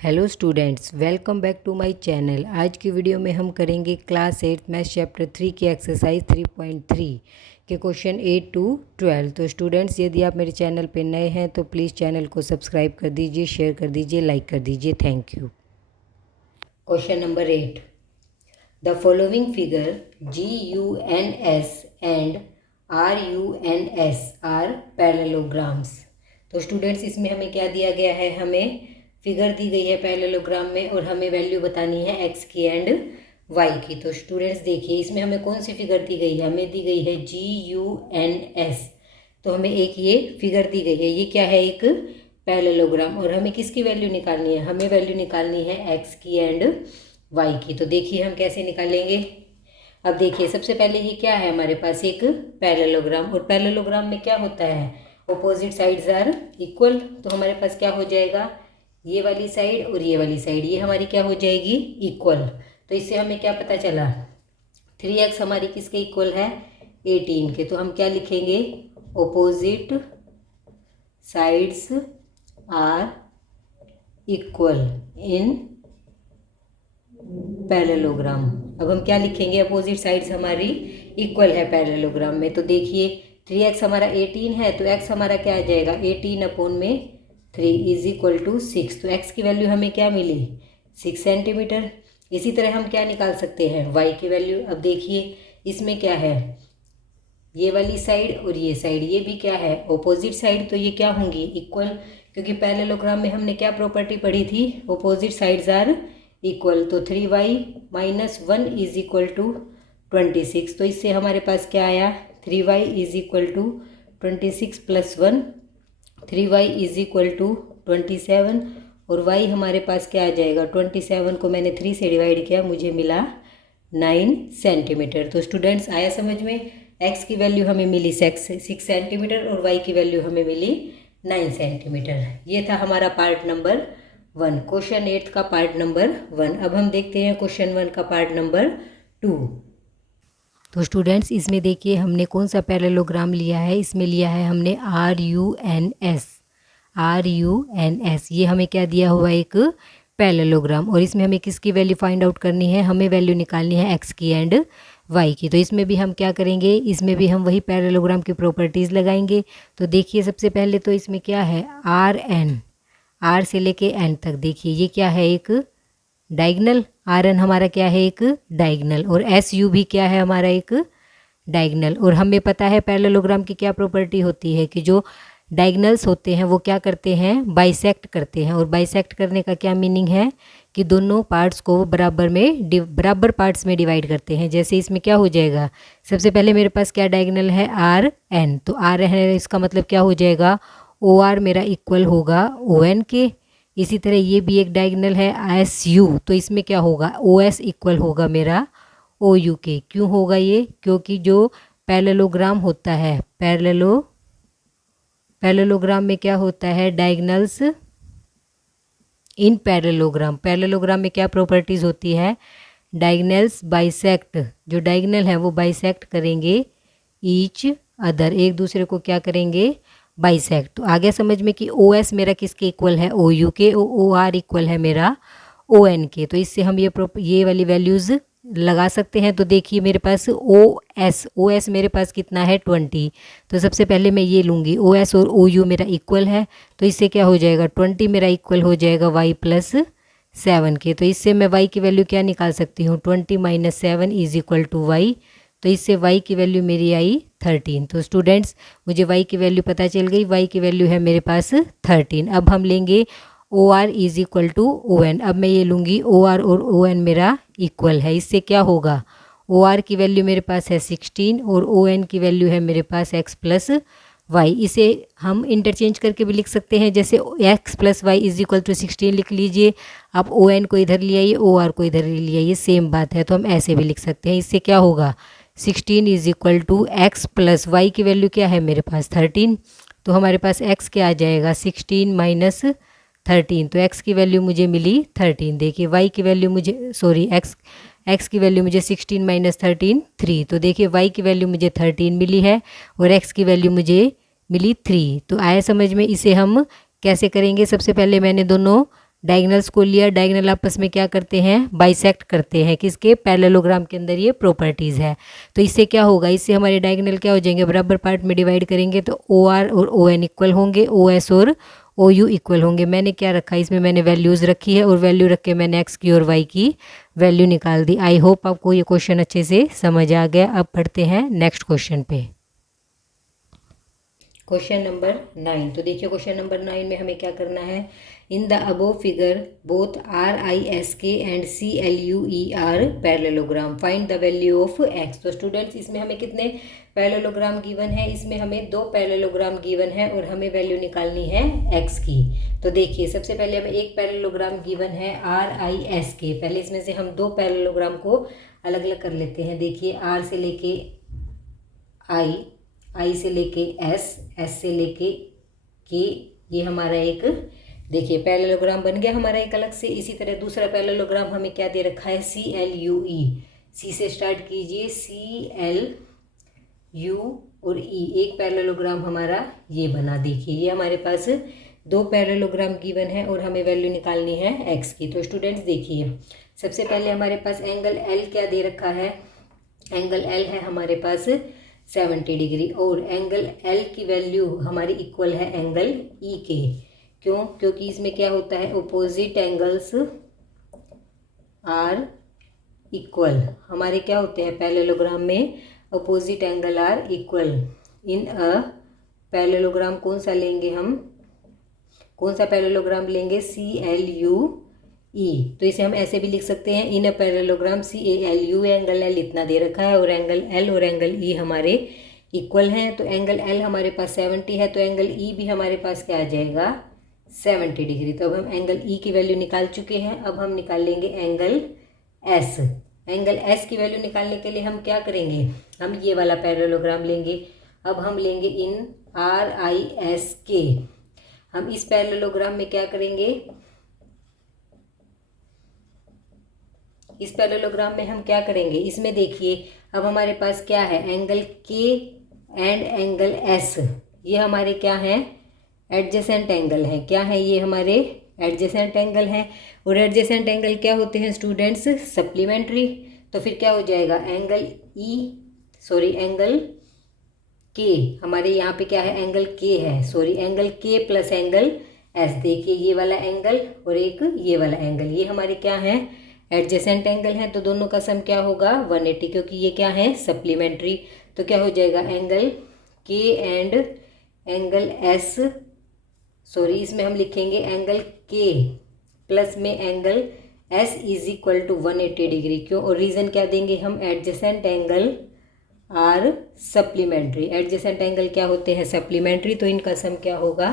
Hello students, welcome back to my channel. आज की video में हम करेंगे क्लास 8 मैथ चैप्टर 3 की एक्सरसाइज 3.3 के क्वेश्चन 8 to 12। तो स्टूडेंट्स, यदि आप मेरे चैनल पे नए हैं तो प्लीज़ चैनल को सब्सक्राइब कर दीजिए, शेयर कर दीजिए, लाइक कर दीजिए। Thank you. Question number 8, the following figure GUNS and RUNS are parallelograms. तो स्टूडेंट्स, इसमें हमें क्या दिया गया है? हमें फिगर दी गई है पैरेललोग्राम में और हमें वैल्यू बतानी है एक्स की एंड वाई की। तो स्टूडेंट्स देखिए, इसमें हमें कौन सी फिगर दी गई है? हमें दी गई है GUNS। तो हमें एक ये फिगर दी गई है, ये क्या है? एक पैरेललोग्राम। और हमें किसकी वैल्यू निकालनी है? हमें वैल्यू निकालनी है एक्स की एंड वाई की। तो देखिए हम कैसे निकालेंगे। अब देखिए, सबसे पहले ये क्या है? हमारे पास एक पैरेललोग्राम, और पैरेललोग्राम में क्या होता है? Opposite sides are equal. तो हमारे पास क्या हो जाएगा? ये वाली साइड और ये वाली साइड, ये हमारी क्या हो जाएगी? इक्वल। तो इससे हमें क्या पता चला? 3x हमारी किसके इक्वल है? 18 के। तो हम क्या लिखेंगे? Opposite sides are equal in parallelogram. अब हम क्या लिखेंगे? अपोजिट साइड्स हमारी इक्वल है पैरेललोग्राम में। तो देखिए, 3x हमारा 18 है, तो x हमारा क्या आ जाएगा? 18/3 इज इक्वल टू 6। तो x की वैल्यू हमें क्या मिली? 6 सेंटीमीटर। इसी तरह हम क्या निकाल सकते हैं? y की वैल्यू। अब देखिए, इसमें क्या है? ये वाली साइड और ये साइड, ये भी क्या है? Opposite side. तो ये क्या होंगी? इक्वल। क्योंकि पैरेललोग्राम में हमने क्या प्रॉपर्टी पढ़ी थी? Opposite sides are equal. तो 3y - 1 इज इक्वल टू 26। तो इससे हमारे पास क्या आया? 3y is equal to 26 + 1, 3y is equal to 27। और y हमारे पास क्या आ जाएगा? 27 को मैंने 3 से डिवाइड किया, मुझे मिला 9 सेंटीमीटर। तो स्टूडेंट्स, आया समझ में? x की वैल्यू हमें मिली 6 सेंटीमीटर और y की वैल्यू हमें मिली 9 सेंटीमीटर। ये था हमारा पार्ट नंबर 1, क्वेश्चन 8 का पार्ट नंबर 1। अब हम देखते हैं क्वेश्चन 1 का पार्ट नंबर 2। तो स्टूडेंट्स, इसमें देखिए हमने कौन सा पैरेललोग्राम लिया है? इसमें लिया है हमने RUNS। ये हमें क्या दिया हुआ? एक पैरेललोग्राम। और इसमें हमें किसकी वैल्यू फाइंड आउट करनी है? हमें वैल्यू निकालनी है एक्स की एंड वाई की। तो इसमें भी हम क्या करेंगे? इसमें भी हम वही पैरेललोग्राम की प्रॉपर्टीज़ लगाएंगे। तो देखिए, सबसे पहले तो इसमें क्या है? आर से लेके एन तक। देखिए, ये क्या है? एक डायगनल। RN हमारा क्या है? एक डायगनल। और SU भी क्या है? हमारा एक डायगनल। और हमें पता है पैरेललोग्राम की क्या प्रॉपर्टी होती है कि जो डायगनल्स होते हैं वो क्या करते हैं? बाइसेक्ट करते हैं। और बाइसेक्ट करने का क्या मीनिंग है? कि दोनों पार्ट्स को बराबर पार्ट्स में डिवाइड करते हैं। जैसे इसमें क्या हो जाएगा? सबसे पहले मेरे पास क्या डायगनल है? RN। तो RN है, इसका मतलब क्या हो जाएगा? OR मेरा इक्वल होगा ON के। इसी तरह ये भी एक डायगनल है SU। तो इसमें क्या होगा? OS इक्वल होगा मेरा OU के। क्यों होगा ये? क्योंकि जो पैरेललोग्राम होता है, पैरेललोग्राम में क्या होता है? डायगनल्स इन पैरेललोग्राम में क्या प्रॉपर्टीज़ होती है? Diagonals bisect. जो डायगनल है वो बाइसेक्ट करेंगे ईच अदर, एक दूसरे को क्या करेंगे? बाइसेक्ट। तो आगे समझ में कि OS मेरा किसके इक्वल है? OU के। OR इक्वल है मेरा ON के। तो इससे हम ये वाली वैल्यूज़ लगा सकते हैं। तो देखिए, मेरे पास OS मेरे पास कितना है? 20। तो सबसे पहले मैं ये लूँगी, OS और OU मेरा इक्वल है। तो इससे क्या हो जाएगा? 20 मेरा इक्वल हो जाएगा y + 7 के। तो इससे मैं y की वैल्यू क्या निकाल सकती हूँ? 20 - 7 इज इक्वल टू y। तो इससे y की वैल्यू मेरी आई 13। तो स्टूडेंट्स, मुझे y की वैल्यू पता चल गई। y की वैल्यू है मेरे पास 13। अब हम लेंगे OR is equal to ON। अब मैं ये लूँगी OR और ON मेरा इक्वल है। इससे क्या होगा? OR की वैल्यू मेरे पास है 16 और ON की वैल्यू है मेरे पास x + y। इसे हम इंटरचेंज करके भी लिख सकते हैं। जैसे x + y is equal to 16 लिख लीजिए। आप ON को इधर ले आइए, OR को इधर ले आइए, सेम बात है। तो हम ऐसे भी लिख सकते हैं। इससे क्या होगा? 16 is equal to x + y की वैल्यू क्या है? मेरे पास 13। तो हमारे पास x क्या आ जाएगा? 16 - 13। तो x की वैल्यू मुझे मिली 13। देखिए, y की वैल्यू x की वैल्यू मुझे 16 - 13 3। तो देखिए, y की वैल्यू मुझे 13 मिली है और x की वैल्यू मुझे मिली 3। तो आया समझ में? इसे हम कैसे करेंगे? सबसे पहले मैंने दोनों डायगनल्स को लिया, डायगनल आपस में क्या करते हैं, बाइसेक्ट करते हैं, किसके, पैरेललोग्राम के अंदर ये प्रॉपर्टीज़ है। तो इससे क्या होगा, इससे हमारे डायगनल क्या हो जाएंगे, बराबर पार्ट में डिवाइड करेंगे तो ओ आर और ओ एन इक्वल होंगे, ओ एस और ओ यू इक्वल होंगे। मैंने क्या रखा, इसमें मैंने वैल्यूज़ रखी है और वैल्यू रख के मैंने एक्स की और वाई की वैल्यू निकाल दी। आई होप आपको ये क्वेश्चन अच्छे से समझ आ गया। अब पढ़ते हैं नेक्स्ट क्वेश्चन पे। Question number 9। तो देखिए क्वेश्चन नंबर 9 में हमें क्या करना है, in the above figure both R I S K and C L U E are parallelogram, find the value of x. तो स्टूडेंट्स इसमें हमें कितने पैरेललोग्राम गिवन है, इसमें हमें 2 पैरेललोग्राम गिवन है और हमें वैल्यू निकालनी है एक्स की। तो देखिए सबसे पहले हमें एक पैरेललोग्राम गिवन है आर आई एस के। पहले इसमें से हम 2 पैरेललोग्राम को अलग अलग कर लेते हैं। देखिए आर से लेके आई, आई से लेके एस, एस से लेके के, ये हमारा एक देखिए पैरेललोग्राम बन गया हमारा एक अलग से। इसी तरह दूसरा पैरेललोग्राम हमें क्या दे रखा है, सी एल यू ई, सी से स्टार्ट कीजिए, सी एल यू और ई, एक पैरेललोग्राम हमारा ये बना। देखिए ये हमारे पास 2 पैरेललोग्राम गिवन है और हमें वैल्यू निकालनी है एक्स की। तो स्टूडेंट्स देखिए सबसे पहले हमारे पास एंगल एल क्या दे रखा है, एंगल एल है हमारे पास 70 डिग्री और एंगल एल की वैल्यू हमारी इक्वल है एंगल ई के। क्यों, क्योंकि इसमें क्या होता है, अपोजिट एंगल्स आर इक्वल, हमारे क्या होते हैं पैरेललोग्राम में, opposite angle are equal in a parallelogram. कौन सा लेंगे हम, कौन सा पैरेललोग्राम लेंगे, सी एल यू ई। तो इसे हम ऐसे भी लिख सकते हैं, in a parallelogram C A L U, angle L इतना दे रखा है और एंगल एल और एंगल ई हमारे इक्वल हैं। तो एंगल एल हमारे पास 70 है तो एंगल ई भी हमारे पास क्या आ जाएगा, 70 डिग्री। तो अब हम एंगल ई की वैल्यू निकाल चुके हैं। अब हम निकाल लेंगे एंगल एस। एंगल एस की वैल्यू निकालने के लिए हम क्या करेंगे, हम ये वाला पैरेललोग्राम लेंगे। अब हम लेंगे इन आर आई एस के। हम इस पैरेललोग्राम में क्या करेंगे, इस पैरेललोग्राम में हम क्या करेंगे, इसमें देखिए अब हमारे पास क्या है, एंगल के एंड एंगल एस, ये हमारे क्या हैं, एडजेसेंट एंगल हैं। क्या है ये, हमारे एडजेसेंट एंगल हैं। और एडजेसेंट एंगल क्या होते हैं स्टूडेंट्स, सप्लीमेंट्री। तो फिर क्या हो जाएगा, एंगल ई एंगल के, हमारे यहाँ पे क्या है, एंगल के है, एंगल के प्लस एंगल एस। देखिए ये वाला एंगल और एक ये वाला एंगल, ये हमारे क्या है, एडजेसेंट एंगल है। तो दोनों का सम क्या होगा, 180, क्योंकि ये क्या है, सप्लीमेंट्री। तो क्या हो जाएगा, एंगल के एंड एंगल एस, इसमें हम लिखेंगे एंगल के प्लस में angle S is equal to 180 degree. क्यों, और रीज़न क्या देंगे हम, adjacent angle are supplementary. Adjacent angle क्या होते हैं, सप्लीमेंट्री। तो इनका सम क्या होगा,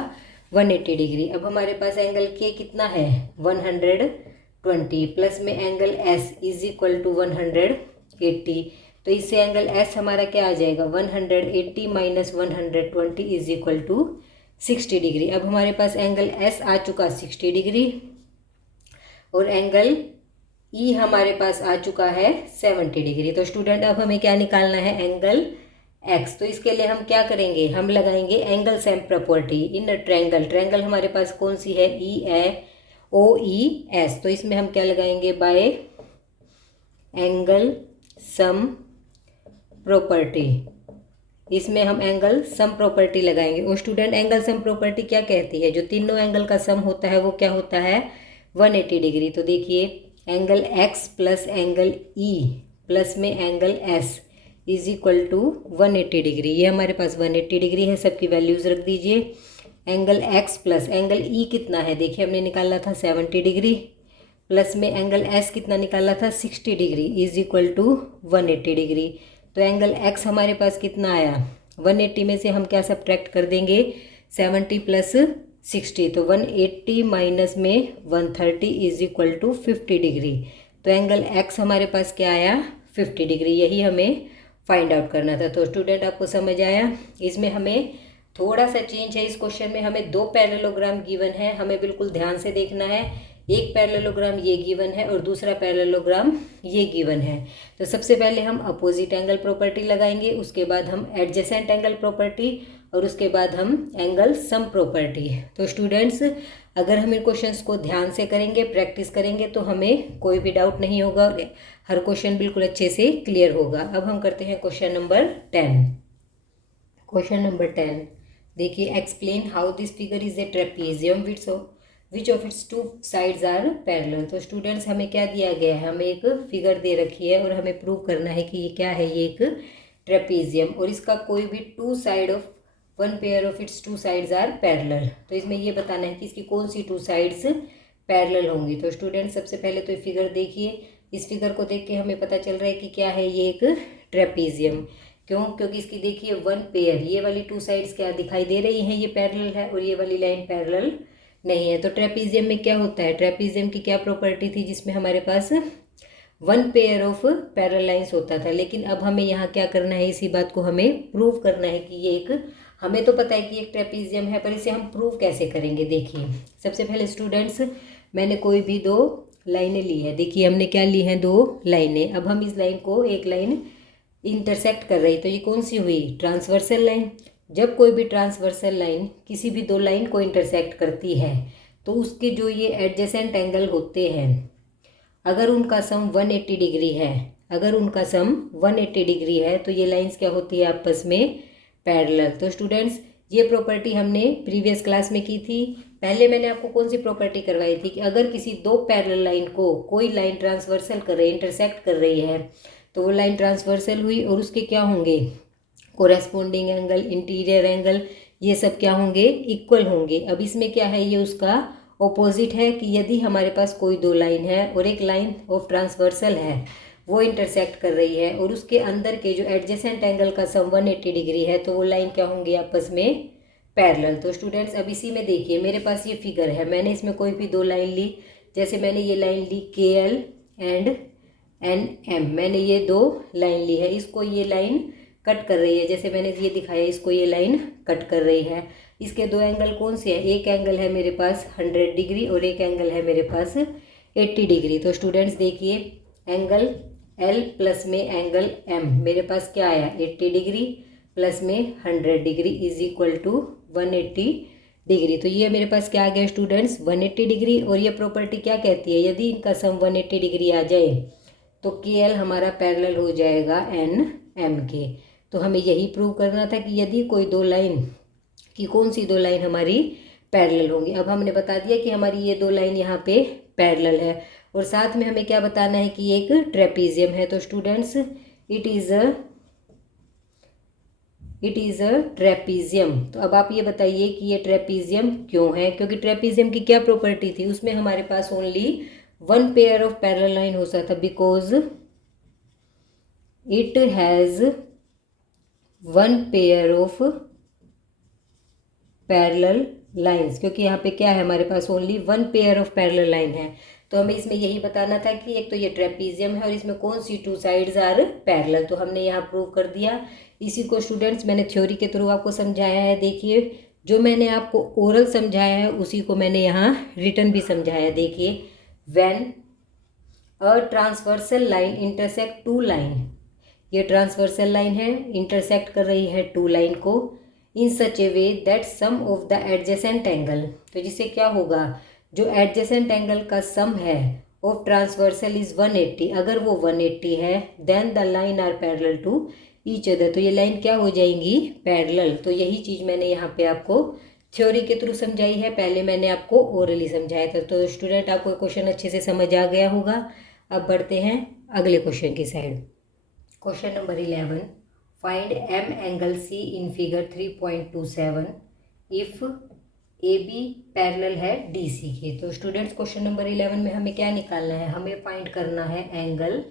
180 डिग्री। अब हमारे पास एंगल के कितना है, 120 प्लस में angle S is equal to 180। तो इससे एंगल एस हमारा क्या आ जाएगा, 180 minus 120 is equal to 60 degree. अब हमारे पास एंगल एस आ चुका 60 डिग्री और एंगल ई हमारे पास आ चुका है 70 डिग्री। तो स्टूडेंट अब हमें क्या निकालना है, एंगल एक्स। तो इसके लिए हम क्या करेंगे, हम लगाएंगे angle sum property in triangle. Triangle हमारे पास कौन सी है, ई ए ओ ई एस। तो इसमें हम क्या लगाएंगे, बाय एंगल सम प्रॉपर्टी। इसमें हम एंगल सम प्रॉपर्टी लगाएंगे। और स्टूडेंट एंगल सम प्रॉपर्टी क्या कहती है, जो तीनों एंगल का सम होता है वो क्या होता है, 180 डिग्री। तो देखिए angle x plus angle E plus में angle S is equal to 180 degree. ये हमारे पास 180 डिग्री है, सबकी वैल्यूज़ रख दीजिए। Angle x plus angle E कितना है, देखिए हमने निकाला था 70 डिग्री, प्लस में एंगल एस कितना निकाला था 60 degree is equal to 180 degree. तो एंगल एक्स हमारे पास कितना आया, 180 में से हम क्या सब्ट्रैक्ट कर देंगे, 70 प्लस 60। तो 180 माइनस में 130 इज इक्वल टू 50 डिग्री। तो एंगल एक्स हमारे पास क्या आया, 50 डिग्री। यही हमें फाइंड आउट करना था। तो स्टूडेंट आपको समझ आया। इसमें हमें थोड़ा सा चेंज है, इस क्वेश्चन में हमें 2 पैरेललोग्राम गिवन है, हमें बिल्कुल ध्यान से देखना है। एक पैरेललोग्राम ये गिवन है और दूसरा पैरेललोग्राम ये गिवन है। तो सबसे पहले हम अपोजिट एंगल प्रॉपर्टी लगाएंगे, उसके बाद हम एडजेसेंट एंगल प्रॉपर्टी और उसके बाद हम एंगल सम प्रॉपर्टी। तो स्टूडेंट्स अगर हम इन क्वेश्चंस को ध्यान से करेंगे, प्रैक्टिस करेंगे, तो हमें कोई भी डाउट नहीं होगा और हर क्वेश्चन बिल्कुल अच्छे से क्लियर होगा। अब हम करते हैं क्वेश्चन नंबर 10। क्वेश्चन नंबर 10 देखिए, explain how this figure is a trapezium which of its two sides are parallel. तो स्टूडेंट्स हमें क्या दिया गया है, हमें एक फिगर दे रखी है और हमें प्रूव करना है कि ये क्या है, ये एक ट्रेपीजियम और इसका कोई भी two side of one pair of its two sides are parallel. तो इसमें ये बताना है कि इसकी कौन सी टू साइड्स पैरेलल होंगी। तो स्टूडेंट सबसे पहले तो फिगर देखिए, इस फिगर को देख के हमें पता चल रहा है कि क्या है, ये एक ट्रेपीजियम। क्यों? क्योंकि इसकी देखिए वन पेयर, ये वाली टू साइड्स क्या दिखाई दे रही हैं, ये पैरेलल है और ये वाली लाइन पैरेलल नहीं है। तो ट्रेपीजियम में क्या होता है, ट्रेपीजियम की क्या प्रॉपर्टी थी, जिसमें हमारे पास one pair of parallel lines होता था। लेकिन अब हमें यहाँ क्या करना है, इसी बात को हमें प्रूव करना है कि ये एक, हमें तो पता है कि एक ट्रेपीजियम है, पर इसे हम प्रूव कैसे करेंगे। देखिए सबसे पहले स्टूडेंट्स मैंने कोई भी दो लाइनें ली है। देखिए हमने क्या ली हैं, दो लाइनें। अब हम इस लाइन को, एक लाइन इंटरसेक्ट कर रही, तो ये कौन सी हुई, ट्रांसवर्सल लाइन। जब कोई भी ट्रांसवर्सल लाइन किसी भी दो लाइन को इंटरसेक्ट करती है तो उसके जो ये एडजेसेंट एंगल होते हैं, अगर उनका सम 180 डिग्री है, अगर उनका सम 180 डिग्री है तो ये लाइंस क्या होती है, आपस में पैरेलल। तो स्टूडेंट्स ये प्रॉपर्टी हमने प्रीवियस क्लास में की थी। पहले मैंने आपको कौन सी प्रॉपर्टी करवाई थी कि अगर किसी दो पैरेलल लाइन को कोई लाइन ट्रांसवर्सल कर रही है, इंटरसेक्ट कर रही है, तो वो लाइन ट्रांसवर्सल हुई और उसके क्या होंगे, कोरेस्पोंडिंग एंगल, इंटीरियर एंगल, ये सब क्या होंगे, इक्वल होंगे। अब इसमें क्या है, ये उसका ऑपोजिट है कि यदि हमारे पास कोई दो लाइन है और एक लाइन ऑफ ट्रांसवर्सल है, वो इंटरसेक्ट कर रही है और उसके अंदर के जो एडजेसेंट एंगल का सम 180 डिग्री है, तो वो लाइन क्या होंगी, आपस में पैरेलल। तो स्टूडेंट्स अब इसी में देखिए, मेरे पास ये फिगर है, मैंने इसमें कोई भी दो लाइन ली, जैसे मैंने ये लाइन ली KL एंड NM, मैंने ये दो लाइन ली है, इसको ये लाइन कट कर रही है, जैसे मैंने ये दिखाया, इसको ये लाइन कट कर रही है। इसके दो एंगल कौन से हैं, एक एंगल है मेरे पास 100 डिग्री और एक एंगल है मेरे पास 80 डिग्री। तो स्टूडेंट्स देखिए एंगल L प्लस में एंगल M मेरे पास क्या आया, 80 डिग्री प्लस में 100 degree is equal to 180 degree. तो ये मेरे पास क्या आ गया स्टूडेंट्स, 180 डिग्री। और ये प्रॉपर्टी क्या कहती है, यदि इनका सम 180 डिग्री आ जाए तो KL हमारा पैरेलल हो जाएगा NM के। तो हमें यही प्रूव करना था कि यदि कोई दो लाइन की, कौन सी दो लाइन हमारी पैरेलल होंगी। अब हमने बता दिया कि हमारी ये दो लाइन यहाँ पे पैरेलल है और साथ में हमें क्या बताना है कि ये एक ट्रेपीजियम है। तो students it is a trapezium. तो अब आप ये बताइए कि ये ट्रेपीजियम क्यों है, क्योंकि ट्रेपीजियम की क्या प्रॉपर्टी थी, उसमें हमारे पास only one pair of parallel line हो सकता था, because it has one pair of parallel lines, क्योंकि यहाँ पे क्या है, हमारे पास only one pair of parallel line है। तो हमें इसमें यही बताना था कि एक तो ये ट्रेपीजियम है और इसमें कौन सी टू साइड्स आर पैरेलल। तो हमने यहाँ प्रूव कर दिया। इसी को स्टूडेंट्स मैंने थ्योरी के थ्रू आपको समझाया है। देखिए जो मैंने आपको ओरल समझाया है उसी को मैंने यहाँ रिटन भी समझाया। देखिए when a transversal line intersect two line, ये ट्रांसवर्सल लाइन है, इंटरसेक्ट कर रही है टू लाइन को, in such a way that sum of the adjacent angle, तो जिससे क्या होगा, जो एडजेसेंट एंगल का सम है ऑफ ट्रांसवर्सल इज 180, अगर वो 180 है then the line are parallel to each other, तो ये लाइन क्या हो जाएंगी, पैरेलल। तो यही चीज़ मैंने यहाँ पे आपको थ्योरी के थ्रू समझाई है, पहले मैंने आपको ओरली समझाया था। तो स्टूडेंट आपको क्वेश्चन अच्छे से समझ आ गया होगा। अब बढ़ते हैं अगले क्वेश्चन की side. Question number 11, find M angle C in figure 3.27 if AB parallel है DC के। तो स्टूडेंट्स क्वेश्चन नंबर 11 में हमें क्या निकालना है, हमें फाइंड करना है एंगल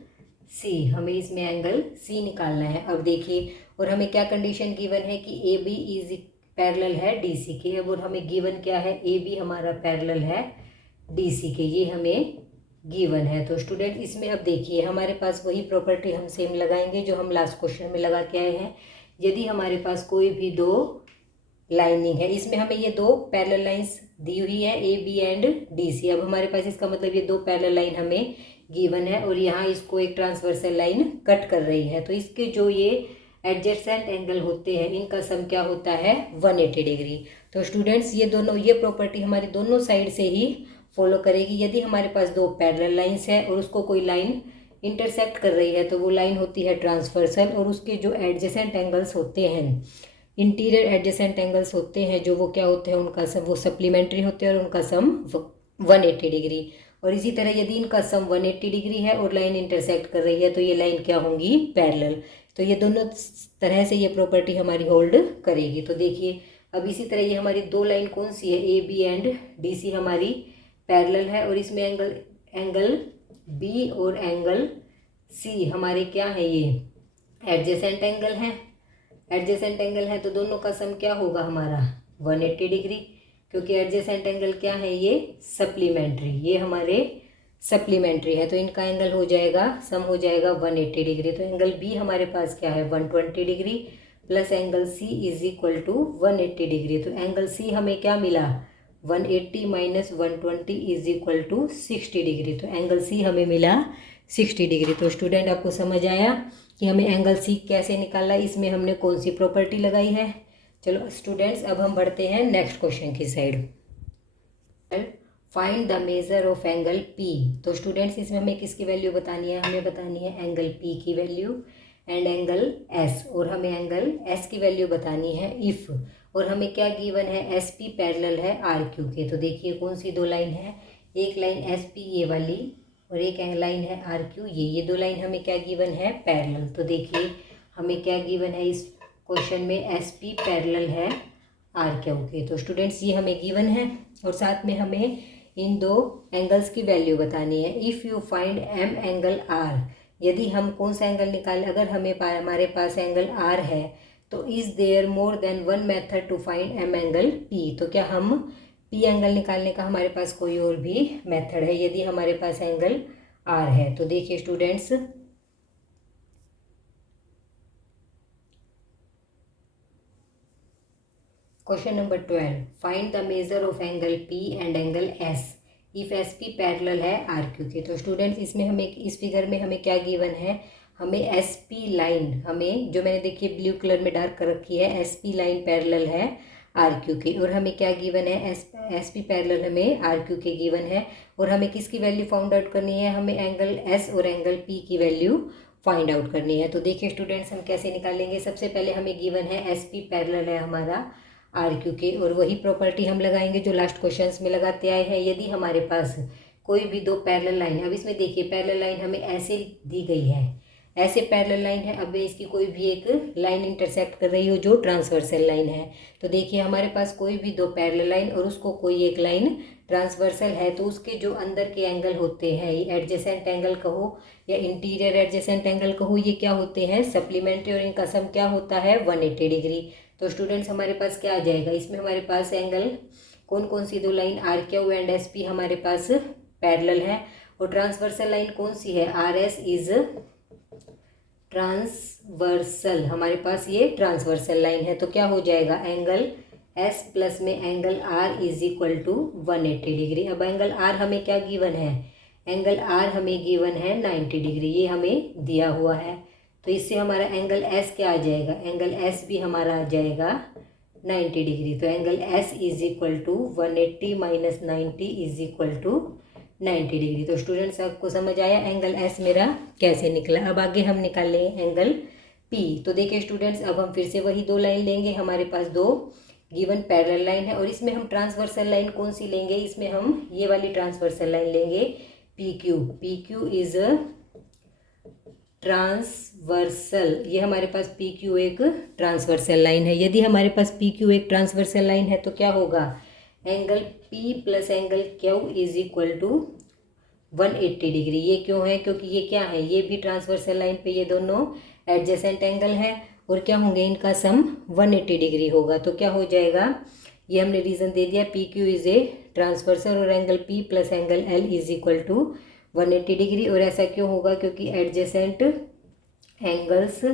C, हमें इसमें एंगल C निकालना है। अब देखिए, और हमें क्या कंडीशन गिवन है कि AB इज पैरेलल है DC के। अब और हमें गिवन क्या है, AB हमारा पैरेलल है DC के, ये हमें गिवन है। तो स्टूडेंट इसमें अब देखिए हमारे पास वही प्रॉपर्टी हम सेम लगाएंगे जो हम लास्ट क्वेश्चन में लगा के आए हैं। यदि हमारे पास कोई भी दो लाइनिंग है, इसमें हमें ये दो पैरेलल लाइंस दी हुई है AB एंड DC। अब हमारे पास इसका मतलब ये दो पैरेलल लाइन हमें गिवन है और यहाँ इसको एक ट्रांसवर्सल लाइन कट कर रही है। तो इसके जो ये एडजेसेंट एंगल होते हैं इनका सम क्या होता है 180 डिग्री। तो स्टूडेंट्स ये प्रॉपर्टी हमारी दोनों साइड से ही फॉलो करेगी। यदि हमारे पास दो पैरेलल लाइंस है और उसको कोई लाइन इंटरसेक्ट कर रही है तो वो लाइन होती है ट्रांसवर्सल, और उसके जो एडजेसेंट एंगल्स होते हैं, इंटीरियर एडजेसेंट एंगल्स होते हैं जो वो क्या होते हैं उनका सम वो सप्लीमेंट्री होते हैं और उनका सम 180 डिग्री। और इसी तरह यदि इनका सम 180 डिग्री है और लाइन इंटरसेक्ट कर रही है तो ये लाइन क्या होंगी पैरेलल। तो ये दोनों तरह से ये प्रॉपर्टी हमारी होल्ड करेगी। तो देखिए अब इसी तरह ये हमारी दो लाइन कौन सी है, A B and D C हमारी पैरेलल है, और इसमें एंगल बी और एंगल सी हमारे क्या है, ये एडजेसेंट एंगल है। एडजेसेंट एंगल है तो दोनों का सम क्या होगा हमारा 180 डिग्री, क्योंकि एडजेसेंट एंगल क्या है ये सप्लीमेंट्री, ये हमारे सप्लीमेंट्री है। तो इनका एंगल हो जाएगा सम हो जाएगा 180 डिग्री। तो एंगल बी हमारे पास क्या है 120 degree plus angle C is equal to 180 degree. तो एंगल सी हमें क्या मिला 180 minus 120 is equal to 60 degree. तो एंगल सी हमें मिला 60 डिग्री। तो स्टूडेंट आपको समझ आया कि हमें एंगल सी कैसे निकालना है, इसमें हमने कौन सी प्रॉपर्टी लगाई है। चलो स्टूडेंट्स अब हम बढ़ते हैं नेक्स्ट क्वेश्चन की side. Find the measure of angle P. तो स्टूडेंट्स इसमें हमें किसकी वैल्यू बतानी है, हमें बतानी है एंगल पी की वैल्यू एंड एंगल एस, और हमें एंगल एस की वैल्यू बतानी है इफ़, और हमें क्या गिवन है एस पी पैरेलल है आर क्यू के। तो देखिए कौन सी दो लाइन है, एक लाइन एस पी ये वाली और एक लाइन है आर क्यू ये दो लाइन हमें क्या गिवन है पैरेलल। तो देखिए हमें क्या गिवन है इस क्वेश्चन में एस पी पैरेलल है आर क्यू के। तो स्टूडेंट्स ये हमें गिवन है और साथ में हमें इन दो एंगल्स की वैल्यू बतानी है। If you find M angle R, यदि हम कौन सा एंगल निकालें, अगर हमारे पास एंगल आर है तो is there more than one method to find M angle P. तो क्या हम पी एंगल निकालने का हमारे पास कोई और भी मेथड है यदि हमारे पास एंगल आर है। तो देखिए students question number 12, find the measure of angle P and angle S if S P parallel है आर क्यू के। तो स्टूडेंट्स इसमें हमें इस फिगर में हमें क्या गिवन है, हमें एस पी लाइन हमें जो मैंने देखिए ब्लू कलर में डार्क कर रखी है एस पी लाइन पैरेलल है आर क्यू के, और हमें क्या गिवन है एस पी पैरेलल हमें आर क्यू के गिवन है, और हमें किसकी वैल्यू फाउंड आउट करनी है, हमें एंगल एस और एंगल पी की वैल्यू फाइंड आउट करनी है। तो देखिए स्टूडेंट्स हम कैसे निकालेंगे, सबसे पहले हमें गिवन है एस पी पैरेलल है हमारा आर क्यू के, और वही प्रॉपर्टी हम लगाएंगे जो लास्ट क्वेश्चंस में लगाते आए हैं। यदि हमारे पास कोई भी दो पैरेलल लाइन, अब इसमें देखिए पैरेलल लाइन हमें ऐसे दी गई है, ऐसे पैरेलल लाइन है, अब इसकी कोई भी एक लाइन इंटरसेक्ट कर रही हो जो ट्रांसवर्सल लाइन है। तो देखिए हमारे पास कोई भी दो पैरेलल लाइन और उसको कोई एक लाइन ट्रांसवर्सल है, तो उसके जो अंदर के एंगल होते हैं ये एडजेसेंट एंगल कहो या इंटीरियर एडजेसेंट एंगल कहो, ये क्या होते हैं सप्लीमेंट्री, और इनका सम क्या होता है 180 डिग्री। तो स्टूडेंट्स हमारे पास क्या आ जाएगा, इसमें हमारे पास एंगल कौन कौन सी दो line are Q and S P हमारे पास पैरेलल है, और ट्रांसवर्सल लाइन कौन सी है आर एस इज ट्रांसवर्सल, हमारे पास ये ट्रांसवर्सल लाइन है। तो क्या हो जाएगा एंगल एस प्लस में angle R is equal to 180 degree. अब एंगल आर हमें क्या गिवन है, एंगल आर हमें गिवन है 90 डिग्री, ये हमें दिया हुआ है। तो इससे हमारा एंगल एस क्या आ जाएगा, एंगल एस भी हमारा आ जाएगा 90 डिग्री। तो angle S is equal to 180 minus 90 is equal to 90 degree. तो स्टूडेंट्स आपको समझ आया एंगल एस मेरा कैसे निकला। अब आगे हम निकाल लेंगे एंगल पी। तो देखिए स्टूडेंट्स अब हम फिर से वही दो लाइन लेंगे, हमारे पास दो गिवन पैरेलल लाइन है, और इसमें हम ट्रांसवर्सल लाइन कौन सी लेंगे, इसमें हम ये वाली ट्रांसवर्सल लाइन लेंगे P Q. P Q is transversal, ये हमारे पास पी क्यू एक ट्रांसवर्सल लाइन है। यदि हमारे पास पी क्यू एक ट्रांसवर्सल लाइन है तो क्या होगा, angle P plus angle Q is equal to 180 degree. ये क्यों है, क्योंकि ये क्या है, ये भी ट्रांसवर्सल लाइन पे ये दोनों एडजेसेंट एंगल है, और क्या होंगे इनका सम 180 डिग्री होगा। तो क्या हो जाएगा, ये हमने रीज़न दे दिया P Q is a transversal, और angle P plus angle L is equal to 180 degree. और ऐसा क्यों होगा, क्योंकि एडजेसेंट एंगल्स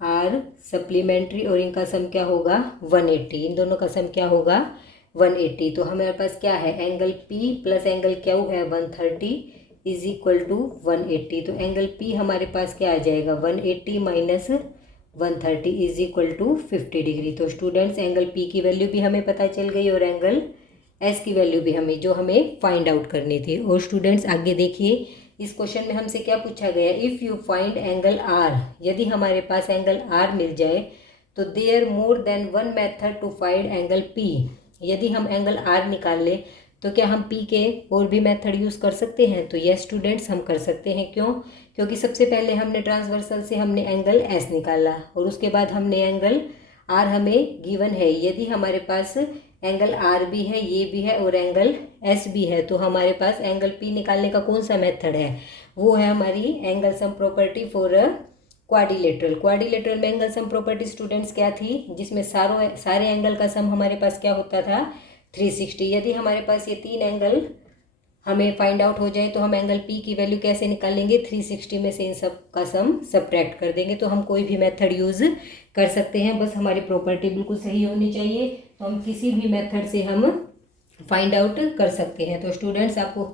आर सप्लीमेंट्री, और इनका सम क्या होगा 180, इन दोनों का सम क्या होगा 180। तो हमारे पास क्या है, angle P plus angle Q है 130 इज इक्वल टू 180। तो एंगल पी हमारे पास क्या आ जाएगा 180 minus 130 is equal to 50 degree. तो स्टूडेंट्स एंगल पी की वैल्यू भी हमें पता चल गई और एंगल एस की वैल्यू भी हमें फाइंड आउट करनी थी। और स्टूडेंट्स आगे देखिए, इस क्वेश्चन में हमसे क्या पूछा गया, if you find angle R, यदि हमारे पास एंगल आर मिल जाए तो there more than one method to find angle P. यदि हम एंगल आर निकाल ले तो क्या हम पी के और भी मेथड यूज़ कर सकते हैं? तो यस स्टूडेंट्स, हम कर सकते हैं। क्यों? क्योंकि सबसे पहले हमने ट्रांसवर्सल से हमने एंगल एस निकाला और उसके बाद हमने एंगल आर हमें गिवन है। यदि हमारे पास एंगल आर भी है, ये भी है और एंगल एस भी है, तो हमारे पास एंगल पी निकालने का कौन सा मेथड है? वो है हमारी angle sum property for a quadrilateral. Quadrilateral में एंगल सम प्रॉपर्टी स्टूडेंट्स क्या थी, जिसमें सारे एंगल का सम हमारे पास क्या होता था, 360। यदि हमारे पास ये तीन एंगल हमें फाइंड आउट हो जाए तो हम एंगल पी की वैल्यू कैसे निकालेंगे, 360 में से इन सब का सम सब्ट्रैक्ट कर देंगे। तो हम कोई भी मेथड यूज़ कर सकते हैं, बस हमारी प्रॉपर्टी बिल्कुल सही होनी चाहिए। तो हम किसी भी मेथड से हम फाइंड आउट कर सकते हैं। तो स्टूडेंट्स आपको,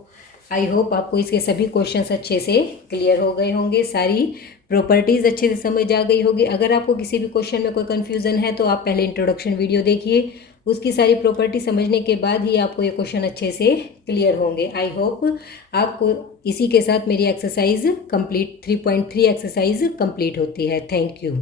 आई होप आपको इसके सभी क्वेश्चंस अच्छे से क्लियर हो गए होंगे, सारी प्रॉपर्टीज़ अच्छे से समझ आ गई होगी। अगर आपको किसी भी क्वेश्चन में कोई कन्फ्यूज़न है तो आप पहले इंट्रोडक्शन वीडियो देखिए, उसकी सारी प्रॉपर्टी समझने के बाद ही आपको ये क्वेश्चन अच्छे से क्लियर होंगे। आई होप आपको इसी के साथ मेरी एक्सरसाइज कंप्लीट 3.3 एक्सरसाइज कंप्लीट होती है। Thank you.